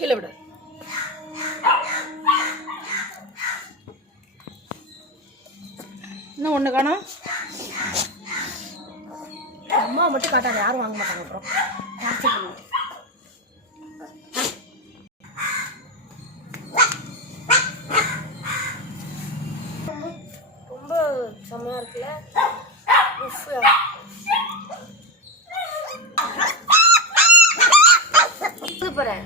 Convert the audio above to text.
கீழே விடு. இன்னும் ஒன்று காணும். அம்மா மட்டும் காட்டாது, யாரும் வாங்க மாட்டாங்க. அப்புறம் டார்ச்சர் பண்ணிட்டு ரொம்ப செம்மையா இருக்குல்ல. சூப்பர் பாரு.